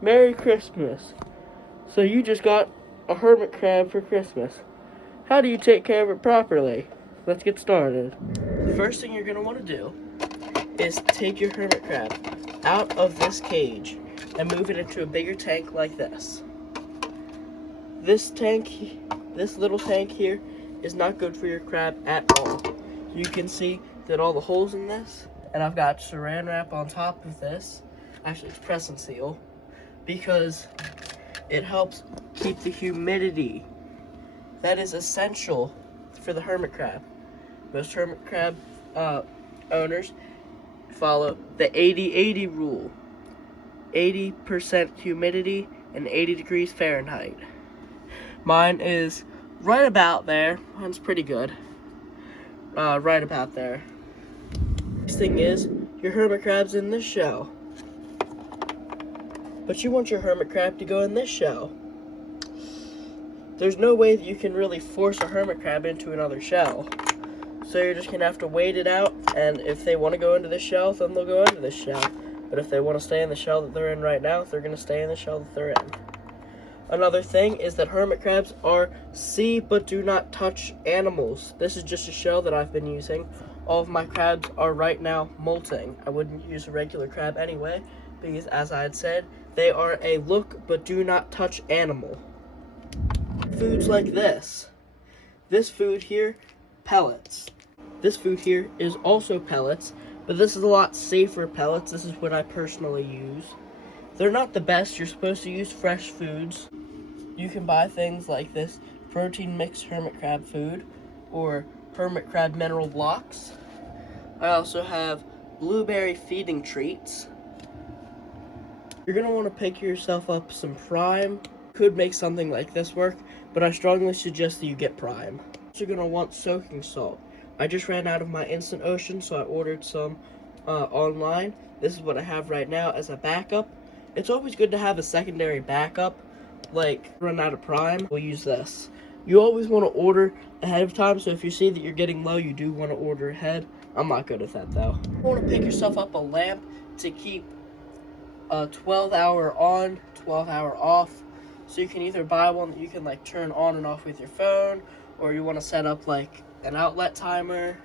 Merry Christmas. So you just got a hermit crab for Christmas. How do you take care of it properly? Let's get started. The first thing you're going to want to do is take your hermit crab out of this cage and move it into a bigger tank like this. This little tank here is not good for your crab at all. You can see that all the holes in this, and I've got saran wrap on top of this. Actually, it's press and seal, because it helps keep the humidity. That is essential for the hermit crab. Most hermit crab owners follow the 80-80 rule. 80% humidity and 80 degrees Fahrenheit. Mine is right about there. Mine's pretty good. Right about there. Next thing is, your hermit crab's in this shell. But you want your hermit crab to go in this shell. There's no way that you can really force a hermit crab into another shell. So you're just going to have to wait it out, and if they want to go into this shell, then they'll go into this shell. But if they want to stay in the shell that they're in right now, they're going to stay in the shell that they're in. Another thing is that hermit crabs are see but do not touch animals. This is just a shell that I've been using. All of my crabs are right now molting. I wouldn't use a regular crab anyway, because as I had said, they are a look but do not touch animal. Foods like this. This food here, pellets. This food here is also pellets, but this is a lot safer pellets. This is what I personally use. They're not the best. You're supposed to use fresh foods. You can buy things like this protein mixed hermit crab food or hermit crab mineral blocks. I also have blueberry feeding treats. You're going to want to pick yourself up some Prime. Could make something like this work, but I strongly suggest that you get Prime. You're going to want soaking salt. I just ran out of my Instant Ocean, so I ordered some online. This is what I have right now as a backup. It's always good to have a secondary backup. Like, run out of Prime, we'll use this. You always want to order ahead of time, so if you see that you're getting low, you do want to order ahead. I'm not good at that, though. You want to pick yourself up a lamp to keep a 12-hour on, 12-hour off. So you can either buy one that you can, like, turn on and off with your phone, or you want to set up, like, an outlet timer.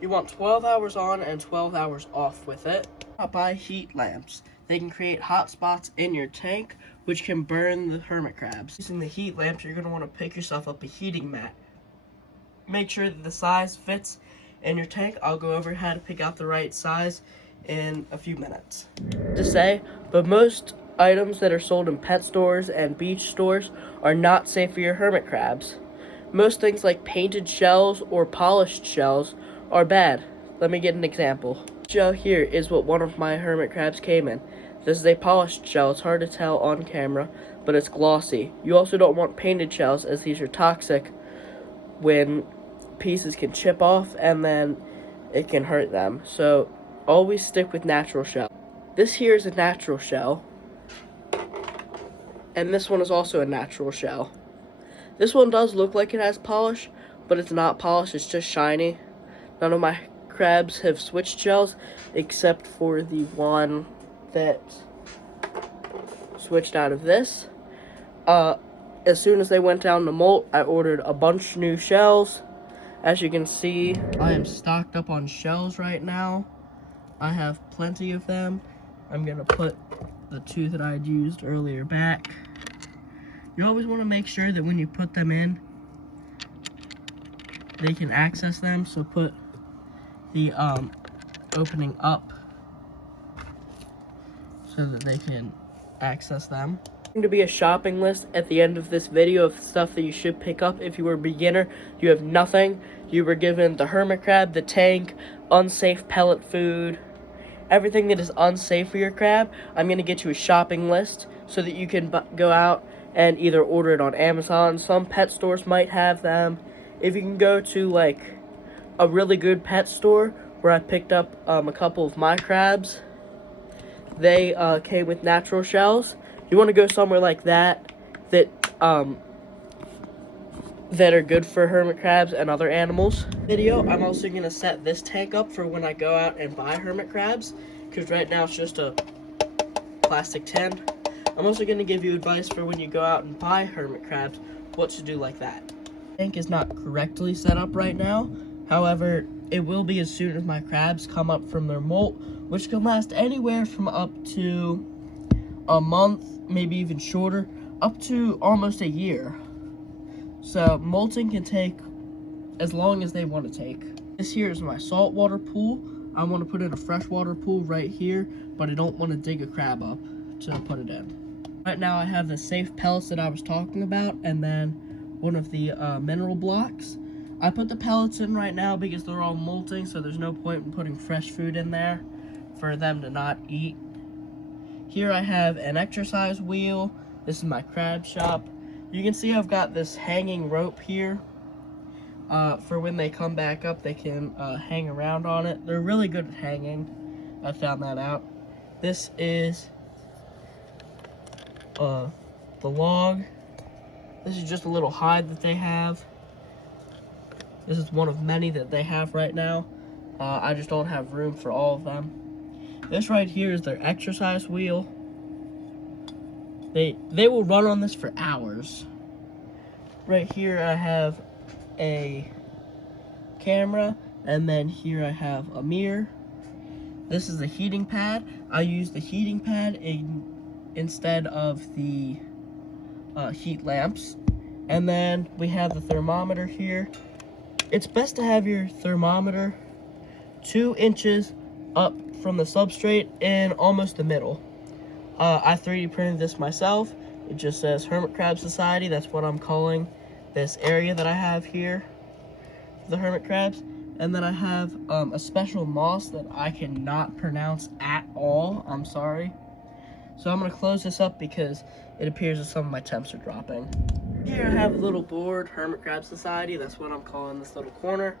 You want 12 hours on and 12 hours off with it. Buy heat lamps. They can create hot spots in your tank, which can burn the hermit crabs. Using the heat lamps, you're going to want to pick yourself up a heating mat. Make sure that the size fits in your tank. I'll go over how to pick out the right size in a few minutes. To say, but most items that are sold in pet stores and beach stores are not safe for your hermit crabs. Most things like painted shells or polished shells are bad. Let me get an example. This shell here is what one of my hermit crabs came in. This is a polished shell. It's hard to tell on camera, but it's glossy. You also don't want painted shells, as these are toxic when pieces can chip off and then it can hurt them. So always stick with natural shell. This here is a natural shell, and this one is also a natural shell. This one does look like it has polish, but it's not polished, it's just shiny. None of my crabs have switched shells, except for the one that switched out of this. As soon as they went down to molt, I ordered a bunch new shells. As you can see, I am stocked up on shells right now. I have plenty of them. I'm going to put the two that I'd used earlier back. You always want to make sure that when you put them in, they can access them. So put the opening up so that they can access them. There's going to be a shopping list at the end of this video of stuff that you should pick up. If you were a beginner, you have nothing. You were given the hermit crab, the tank, unsafe pellet food, everything that is unsafe for your crab. I'm going to get you a shopping list so that you can go out and either order it on Amazon. Some pet stores might have them. If you can go to like a really good pet store where I picked up a couple of my crabs, they came with natural shells. You want to go somewhere like that that are good for hermit crabs and other animals. I'm also going to set this tank up for when I go out and buy hermit crabs, because right now it's just a plastic tin. I'm also going to give you advice for when you go out and buy hermit crabs, what to do like that. The tank is not correctly set up right now. However, it will be as soon as my crabs come up from their molt, which can last anywhere from up to a month, maybe even shorter, up to almost a year. So molting can take as long as they want to take. This here is my saltwater pool. I want to put in a freshwater pool right here, but I don't want to dig a crab up to put it in. Right now I have the safe pellets that I was talking about, and then one of the mineral blocks. I put the pellets in right now because they're all molting, so there's no point in putting fresh food in there for them to not eat. Here I have an exercise wheel. This is my crab shop. You can see I've got this hanging rope here. For when they come back up, they can hang around on it. They're really good at hanging. I found that out. This is the log. This is just a little hide that they have. This is one of many that they have right now. I just don't have room for all of them. This right here is their exercise wheel. They will run on this for hours. Right here I have a camera, and then here I have a mirror. This is the heating pad. I use the heating pad instead of the heat lamps. And then we have the thermometer here. It's best to have your thermometer 2 inches up from the substrate in almost the middle. I 3D printed this myself. It just says Hermit Crab Society. That's what I'm calling this area that I have here, the hermit crabs. And then I have a special moss that I cannot pronounce at all. I'm sorry. So I'm going to close this up because it appears that some of my temps are dropping. Here I have a little board, Hermit Crab Society. That's what I'm calling this little corner.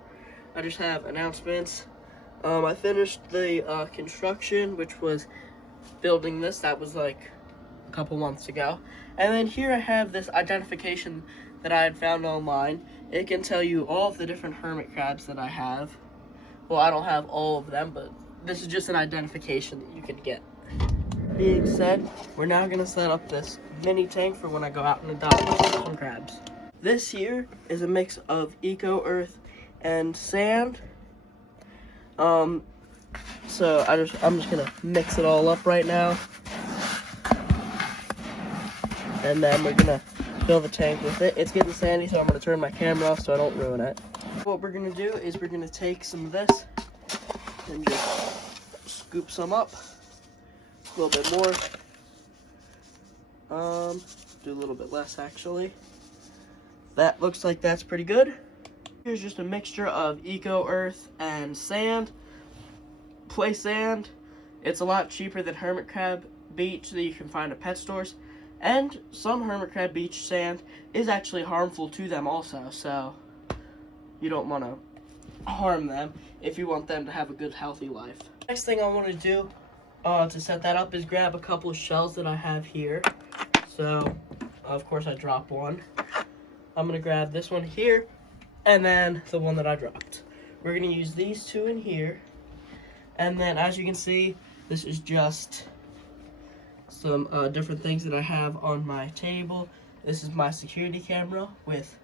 I just have announcements. I finished the construction, which was building this. That was like a couple months ago. And then here I have this identification that I had found online. It can tell you all of the different hermit crabs that I have. Well, I don't have all of them, but this is just an identification that you can get. Being said, we're now going to set up this mini tank for when I go out and adopt some crabs. This here is a mix of eco earth and sand. So I'm just gonna mix it all up right now, and then we're gonna fill the tank with it. It's getting sandy, so I'm gonna turn my camera off so I don't ruin it. What we're gonna do is we're gonna take some of this and just scoop some up, a little bit more. Do a little bit less actually. That looks like that's pretty good. Here's just a mixture of eco earth and sand. Play sand. It's a lot cheaper than hermit crab beach that you can find at pet stores, and some hermit crab beach sand is actually harmful to them also, so you don't want to harm them if you want them to have a good healthy life. Next thing I want to do to set that up is grab a couple of shells that I have here. So of course I dropped one. I'm gonna grab this one here and then the one that I dropped. We're gonna use these two in here. And then, as you can see, this is just some different things that I have on my table. This is my security camera with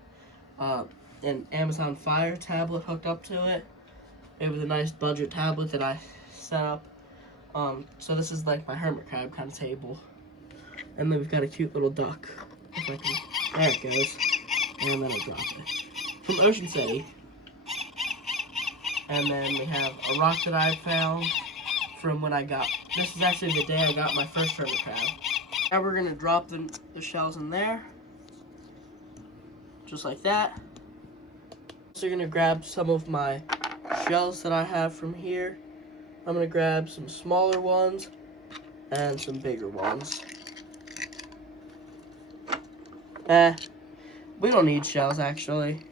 an Amazon Fire tablet hooked up to it. It was a nice budget tablet that I set up. So this is like my hermit crab kind of table. And then we've got a cute little duck. If I can, there it goes. And then I drop it. From Ocean City. And then we have a rock that I found from when this is actually the day I got my first hermit crab. Now we're going to drop the shells in there. Just like that. So you're going to grab some of my shells that I have from here. I'm going to grab some smaller ones and some bigger ones. We don't need shells actually,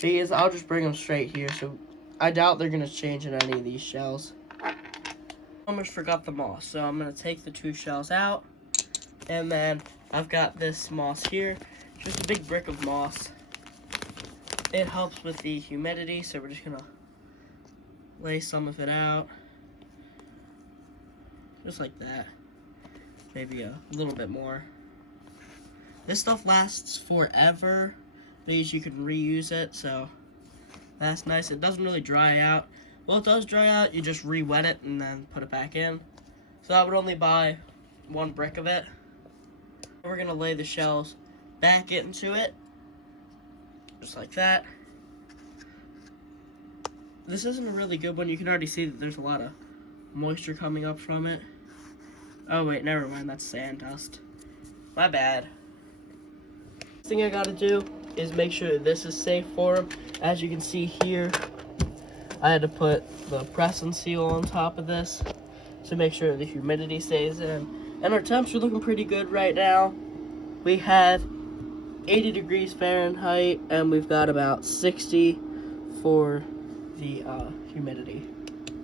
because I'll just bring them straight here, so I doubt they're going to change in any of these shells. I almost forgot the moss, so I'm going to take the 2 shells out, and then I've got this moss here, just a big brick of moss. It helps with the humidity, so we're just going to lay some of it out, just like that. maybe a little bit more. This stuff lasts forever. These you can reuse it, so that's nice. It doesn't really dry out. Well, it does dry out. You just re-wet it and then put it back in. So I would only buy 1 brick of it. We're gonna lay the shells back into it, just like that. This isn't a really good one. You can already see that there's a lot of moisture coming up from it. Oh wait, never mind. That's sand dust. My bad. Thing I gotta do is make sure this is safe for them. As you can see here, I had to put the press and seal on top of this to make sure the humidity stays in. And our temps are looking pretty good right now. We have 80 degrees Fahrenheit and we've got about 60 for the humidity.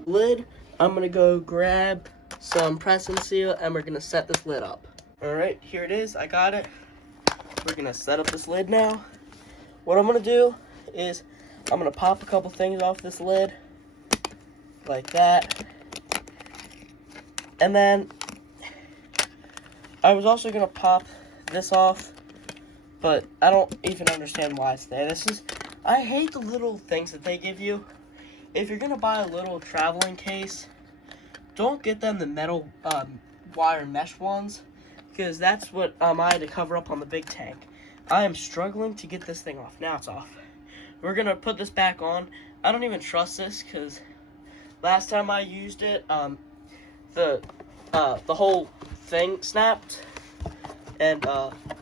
Lid, I'm gonna go grab some press and seal and we're gonna set this lid up. Alright, here it is. I got it. We're gonna set up this lid now. What I'm gonna do is I'm gonna pop a couple things off this lid like that. And then I was also gonna pop this off, but I don't even understand why it's there. I hate the little things that they give you. If you're gonna buy a little traveling case, don't get them the metal wire mesh ones, because that's what I had to cover up on the big tank. I am struggling to get this thing off. Now it's off. We're gonna put this back on. I don't even trust this because last time I used it, the whole thing snapped and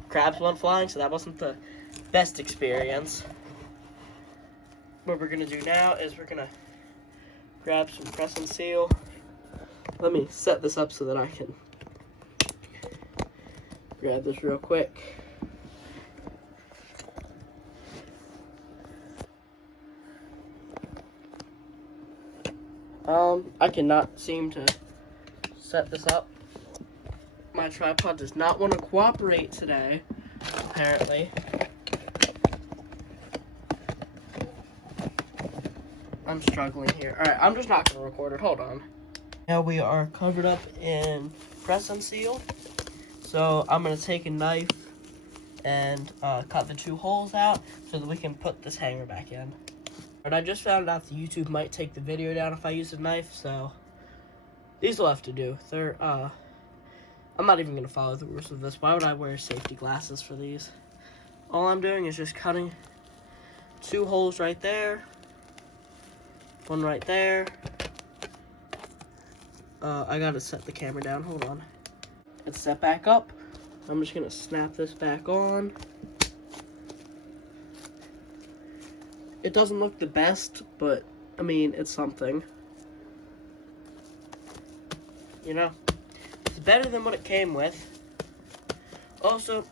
crabs went flying, so that wasn't the best experience. What we're gonna do now is we're gonna grab some press and seal. Let me set this up so that I can grab this real quick. I cannot seem to set this up. My tripod does not want to cooperate today, apparently. I'm struggling here. Alright, I'm just not going to record it. Hold on. Now we are covered up in press and seal. So I'm going to take a knife and cut the 2 holes out so that we can put this hanger back in. But I just found out that YouTube might take the video down if I use a knife, so these will have to do. I'm not even going to follow the rules of this. Why would I wear safety glasses for these? All I'm doing is just cutting 2 holes right there. 1 right there. I gotta set the camera down. Hold on. It's set back up. I'm just gonna snap this back on. It doesn't look the best, but I mean, it's something. You know, it's better than what it came with. Also,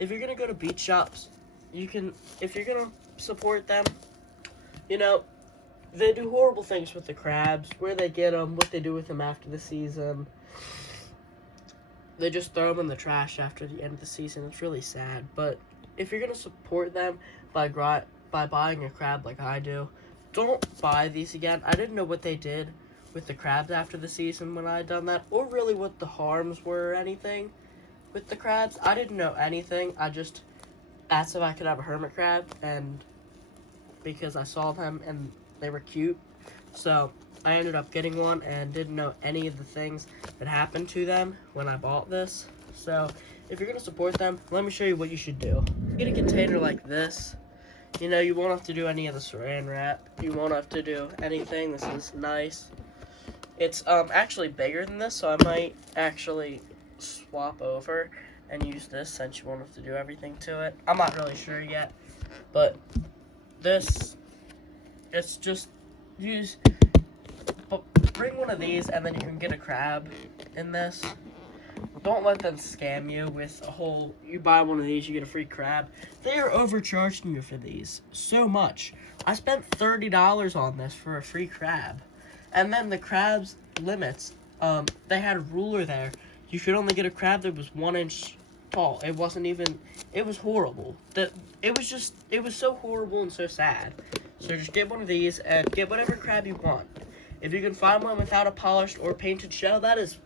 if you're gonna go to beach shops, if you're gonna support them, you know, they do horrible things with the crabs, where they get them, what they do with them after the season. They just throw them in the trash after the end of the season. It's really sad. But if you're going to support them by buying a crab like I do, don't buy these again. I didn't know what they did with the crabs after the season when I had done that, or really what the harms were or anything with the crabs. I didn't know anything. I just asked if I could have a hermit crab, and because I saw them and they were cute, so I ended up getting one and didn't know any of the things that happened to them when I bought this. So if you're going to support them, let me show you what you should do. Get a container like this. You know, you won't have to do any of the saran wrap. You won't have to do anything. This is nice. It's actually bigger than this, so I might actually swap over and use this since you won't have to do everything to it. I'm not really sure yet, but this, it's just bring one of these and then you can get a crab in this. Don't let them scam you with you buy one of these, you get a free crab. They are overcharging you for these so much. I spent $30 on this for a free crab. And then the crab's limits, they had a ruler there. You could only get a crab that was 1 inch tall. It wasn't even, it was horrible. It was so horrible and so sad. So just get one of these and get whatever crab you want. If you can find one without a polished or painted shell, that is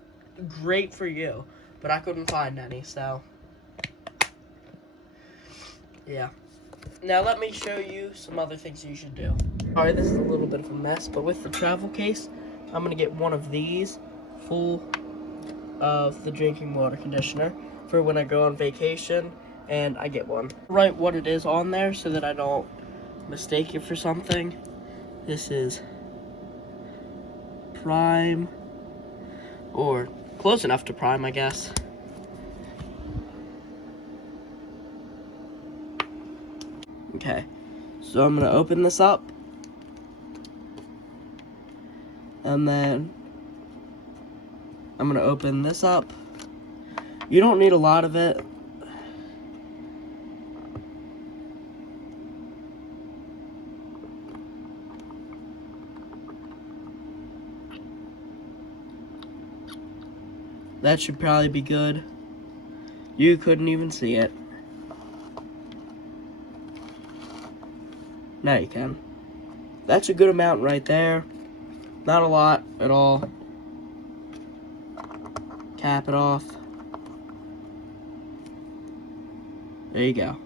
great for you. but I couldn't find any, so yeah. Now let me show you some other things you should do. Alright, this is a little bit of a mess, but with the travel case, I'm going to get one of these full of the drinking water conditioner for when I go on vacation, and I get one. Write what it is on there so that I don't mistake it for something. This is Prime, or close enough to Prime, I guess. Okay, so I'm gonna open this up, and then I'm gonna open this up. You don't need a lot of it. That should probably be good. You couldn't even see it. Now you can. That's a good amount right there. Not a lot at all. Cap it off. There you go.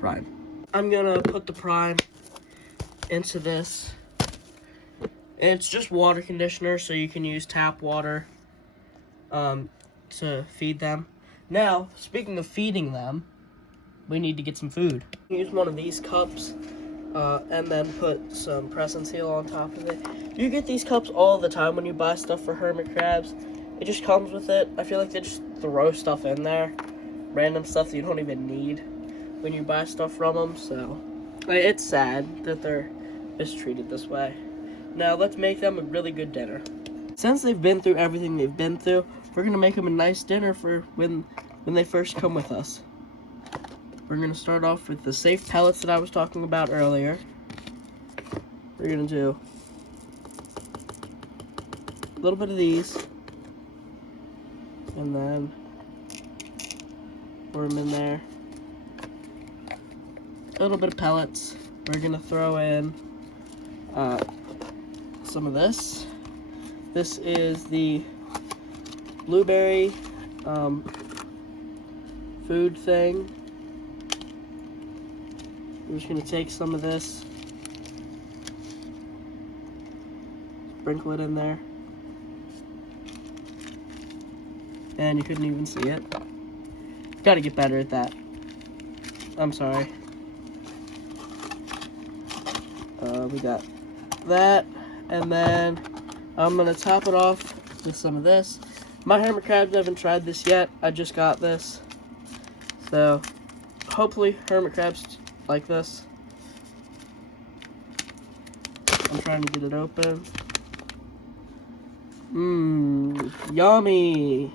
Prime. I'm gonna put the Prime into this. It's just water conditioner, so you can use tap water to feed them. Now, speaking of feeding them, we need to get some food. Use one of these cups and then put some Press-N Seal on top of it. You get these cups all the time when you buy stuff for hermit crabs. It just comes with it. I feel like they just throw stuff in there. Random stuff that you don't even need when you buy stuff from them. So it's sad that they're mistreated this way. Now let's make them a really good dinner. Since they've been through everything they've been through, we're gonna make them a nice dinner for when they first come with us. We're gonna start off with the safe pellets that I was talking about earlier. We're gonna do a little bit of these, and then pour them in there. A little bit of pellets. We're gonna throw in some of this. This is the blueberry food thing. I'm just gonna take some of this, sprinkle it in there, and you couldn't even see it. Gotta get better at that. I'm sorry. We got that, and then I'm gonna top it off with some of this. My hermit crabs haven't tried this yet. I just got this, so hopefully hermit crabs like this. I'm trying to get it open. Yummy.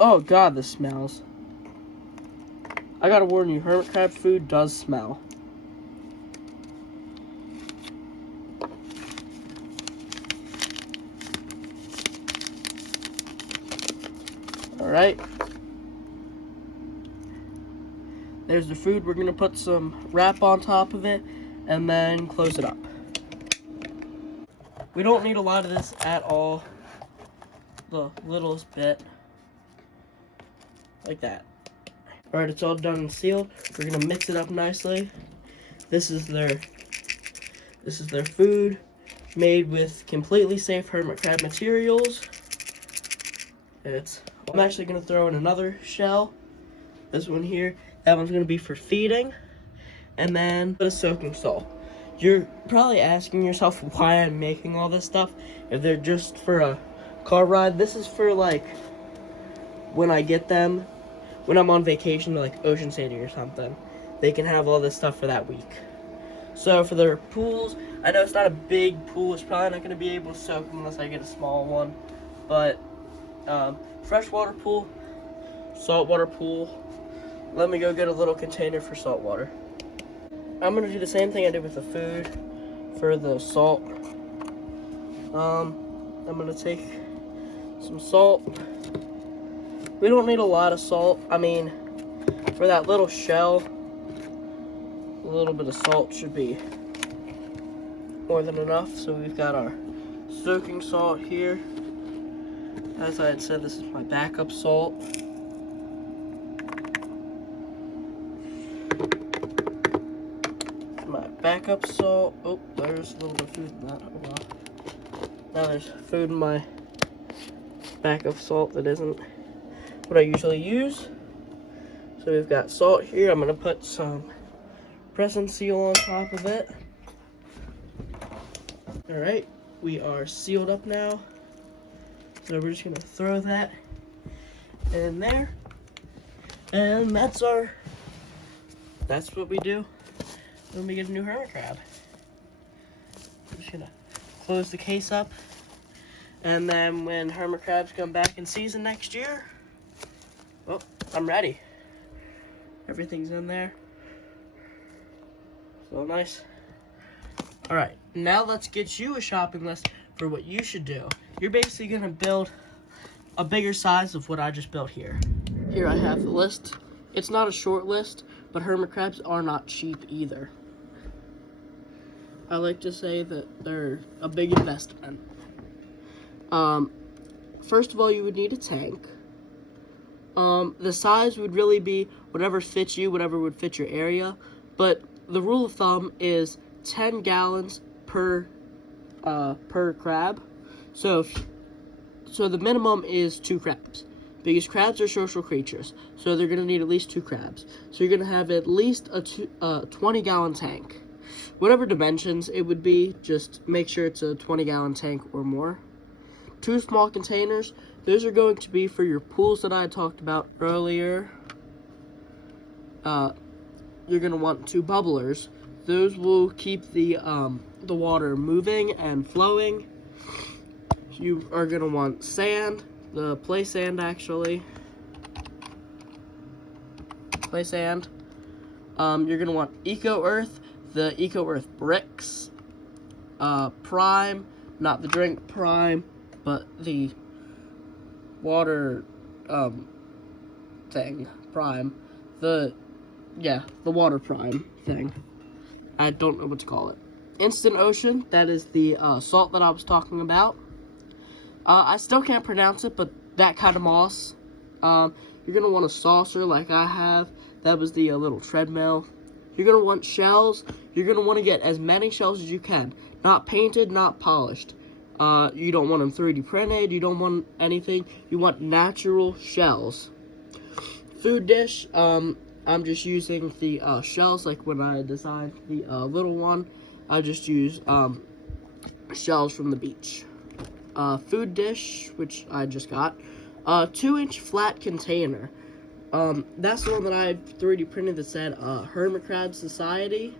Oh god, this smells. I gotta warn you, hermit crab food does smell. Alright. There's the food. We're gonna put some wrap on top of it and then close it up. We don't need a lot of this at all. The littlest bit. Like that. Alright, it's all done and sealed. We're gonna mix it up nicely. This is their food, made with completely safe hermit crab materials. I'm actually gonna throw in another shell. This one here. That one's gonna be for feeding. And then put a soaking salt. You're probably asking yourself why I'm making all this stuff. If they're just for a car ride, this is for like when I get them. When I'm on vacation to like Ocean City or something, they can have all this stuff for that week. So for their pools, I know it's not a big pool. It's probably not going to be able to soak unless I get a small one. But freshwater pool, saltwater pool. Let me go get a little container for saltwater. I'm going to do the same thing I did with the food for the salt. I'm going to take some salt. We don't need a lot of salt. I mean, for that little shell, a little bit of salt should be more than enough. So we've got our soaking salt here. As I had said, this is my backup salt. My backup salt. Oh, there's a little bit of food in that. Oh, wow. Now there's food in my backup salt that isn't what I usually use. So we've got salt here. I'm going to put some press and seal on top of it. Alright, we are sealed up now. So we're just going to throw that in there. And that's what we do when we get a new hermit crab. I'm just going to close the case up. And then when hermit crabs come back in season next year, well, I'm ready. Everything's in there. So nice. Alright, now let's get you a shopping list for what you should do. You're basically going to build a bigger size of what I just built here. Here I have the list. It's not a short list, but hermit crabs are not cheap either. I like to say that they're a big investment. First of all, you would need a tank. The size would really be whatever fits you, whatever would fit your area. But the rule of thumb is 10 gallons per crab. So the minimum is 2 crabs. Because crabs are social creatures, so they're going to need at least 2 crabs. So you're going to have at least a 20-gallon tank. Whatever dimensions it would be, just make sure it's a 20-gallon tank or more. 2 small containers. Those are going to be for your pools that I talked about earlier. You're going to want 2 bubblers. Those will keep the water moving and flowing. You are going to want sand. The play sand, actually. Play sand. You're going to want Eco Earth, the Eco Earth bricks. Prime, not the drink Prime, but the water thing. Prime. The water Prime thing. I don't know what to call it. Instant Ocean, that is the salt that I was talking about. I still can't pronounce it, but that kind of moss. You're going to want a saucer like I have. That was the little treadmill. You're going to want shells. You're going to want to get as many shells as you can. Not painted, not polished. You don't want them 3D printed. You don't want anything. You want natural shells. Food dish. I'm just using the shells like when I designed the little one. I just use shells from the beach. Food dish, which I just got, 2-inch flat container. That's the one that I 3D printed that said Hermit Crab Society.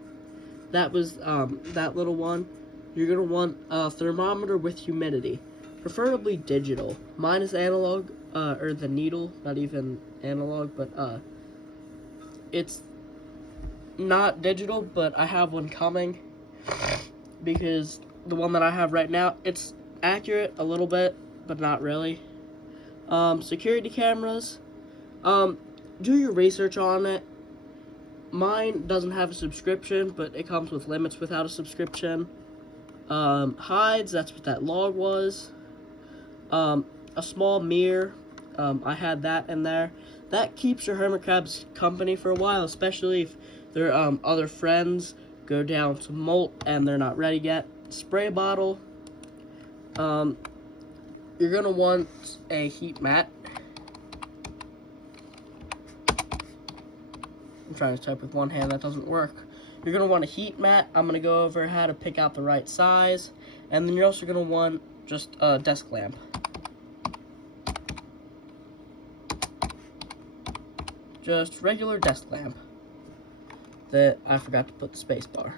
That was that little one. You're gonna want a thermometer with humidity, preferably digital. Mine is analog, or the needle, not even analog, but it's not digital, but I have one coming because the one that I have right now, it's accurate a little bit, but not really. Security cameras. Do your research on it. Mine doesn't have a subscription, but it comes with limits without a subscription. Hides, that's what that log was. A small mirror. I had that in there. That keeps your hermit crabs company for a while, especially if their other friends go down to molt and they're not ready yet. Spray bottle. You're gonna want a heat mat. I'm trying to type with one hand, that doesn't work. You're gonna want a heat mat. I'm gonna go over how to pick out the right size. And then you're also gonna want just a desk lamp. Just regular desk lamp. That I forgot to put the space bar.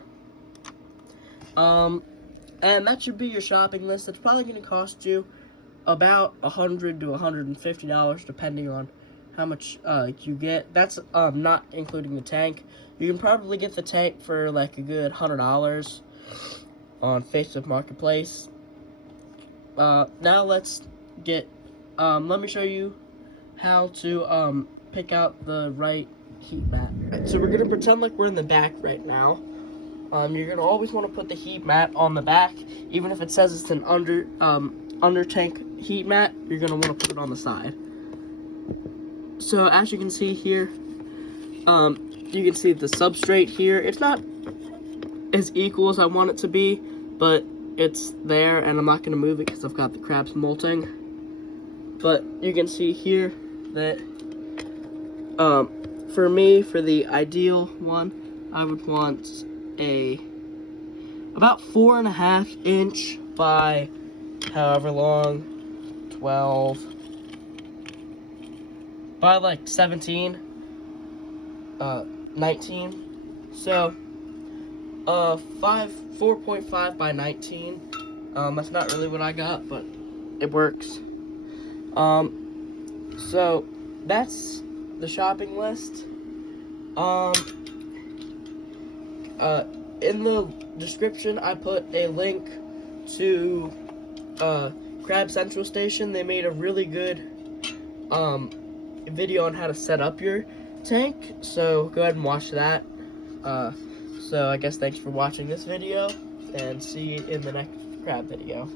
And that should be your shopping list. It's probably going to cost you about $100 to $150, depending on how much you get. That's not including the tank. You can probably get the tank for like a good $100 on Facebook Marketplace. Now let's get. Let me show you how to pick out the right heat mat. Right, so we're gonna pretend like we're in the back right now. You're gonna always want to put the heat mat on the back, even if it says it's an under tank heat mat, you're gonna want to put it on the side. So as you can see here, you can see the substrate here. It's not as equal as I want it to be, but it's there, and I'm not gonna move it because I've got the crabs molting. But you can see here that for me, for the ideal one, I would want about 4.5 inch by however long, 12 by like 17, 19. So 4.5 by 19. That's not really what I got, but it works. So that's the shopping list. In the description, I put a link to Crab Central Station. They made a really good video on how to set up your tank, so go ahead and watch that. So I guess thanks for watching this video, and see you in the next crab video.